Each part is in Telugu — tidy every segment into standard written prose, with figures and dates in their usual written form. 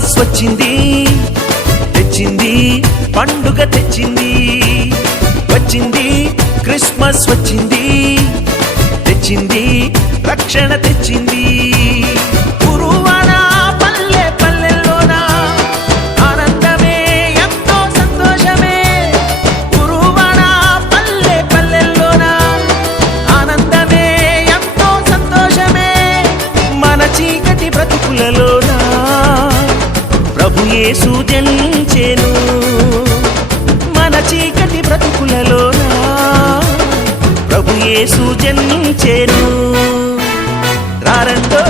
క్రిస్మస్ వచ్చింది, తెచ్చింది పండుగ తెచ్చింది. వచ్చింది క్రిస్మస్ వచ్చింది, తెచ్చింది రక్షణ తెచ్చింది. గురువాడ పల్లె పల్లెల్లోన ఆనందమే ఎంతో సంతోషమే. గురువాడ పల్లె పల్లెల్లోన ఆనందమే ఎంతో సంతోషమే. మన చీకటి బ్రతుకులలోన ప్రభు యేసు జనించెను. మన చీకటి బ్రతుకులలోన ప్రభు యేసు జన్మించెను. రారండో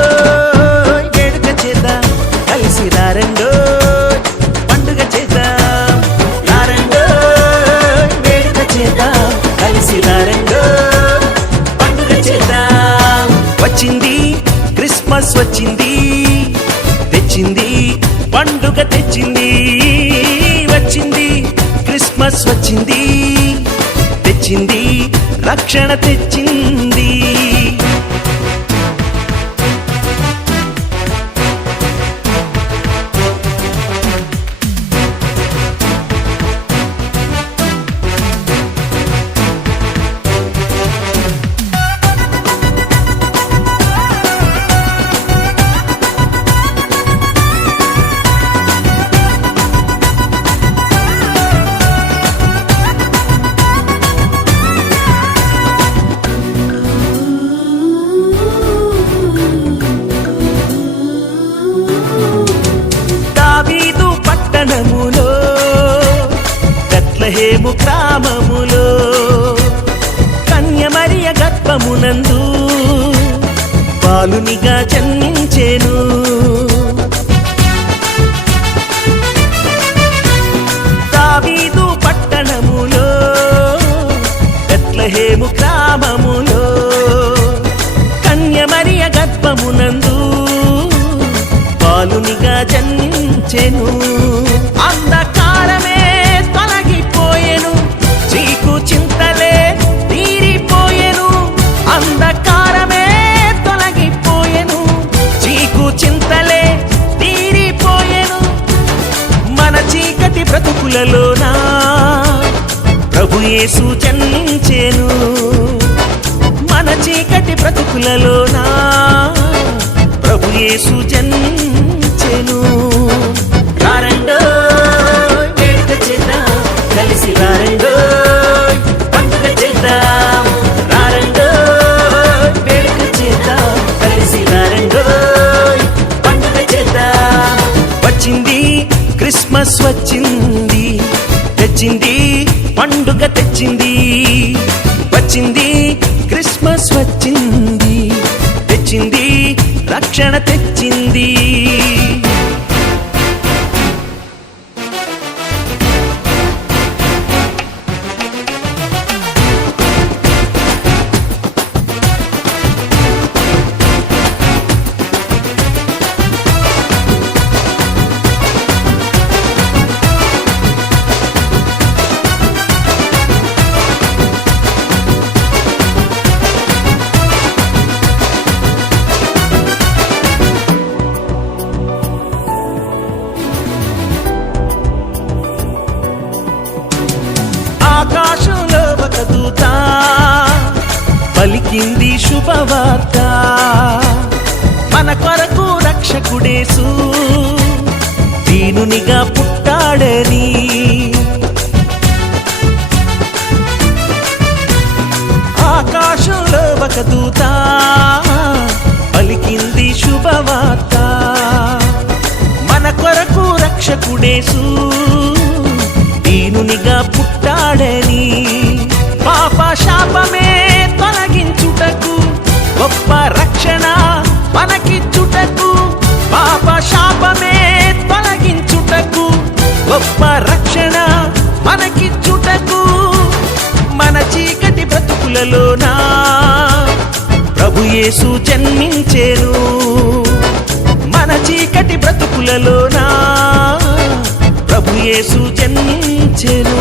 వేడుక చేద్దాం, కలిసి రారండో పండుగ చేద్దాం. రారండో వేడుక చేద్దాం, కలిసి రారండో పండుగ చేద్దాం. వచ్చింది క్రిస్మస్ వచ్చింది, తెచ్చింది పండుగ తెచ్చింది. వచ్చింది క్రిస్మస్ వచ్చింది, తెచ్చింది రక్షణ తెచ్చింది. బెత్లెహేము గ్రామములో కన్య మరియ గర్భమునందు బాలునిగా జన్మించెను. దావీదు పట్టణములో బెత్లెహేము గ్రామములో కన్య మరియ గర్భమునందు బాలునిగా జన్మించెను. అంధకారమే తొలగిపోయెను, చీకు చింతలే తీరిపోయెను. అంధకారమే తొలగిపోయెను, చీకు చింతలే తీరిపోయెను. మన చీకటి బ్రతుకులలోన ప్రభు యేసు జన్మించెను. మన చీకటి బ్రతుకులలోన ప్రభు యేసు జన్మించెను. రారండో వేడుక చేద్దాం, కలిసి రారండో పండుగ చేద్దాం. రారండో వేడుక చేద్దాం, కలిసి రారండో పండుగ చేద్దాం. వచ్చింది క్రిస్మస్ వచ్చింది, తెచ్చింది పండుగ తెచ్చింది. వచ్చింది క్రిస్మస్ వచ్చింది, తెచ్చింది రక్షణ తెచ్చింది. ఆకాశంలో ఒక దూత పలికింది శుభవార్త. మన కొరకు రక్షకుడేసు దీనునిగా పుట్టాడని. ఆకాశంలో ఒక దూత పలికింది శుభవార్త. మన కొరకు రక్షకుడేసు దీనునిగా పుట్టాడని. పాప శాపమే తొలగించుటకు, గొప్ప రక్షణ మనకిచ్చుటకు. పాప శాపమే తొలగించుటకు, గొప్ప రక్షణ మనకిచ్చుటకు. మన చీకటి బ్రతుకులలోన ప్రభు యేసు జన్మించెను. మన చీకటి బ్రతుకులలోన ప్రభు యేసు జన్మించెను.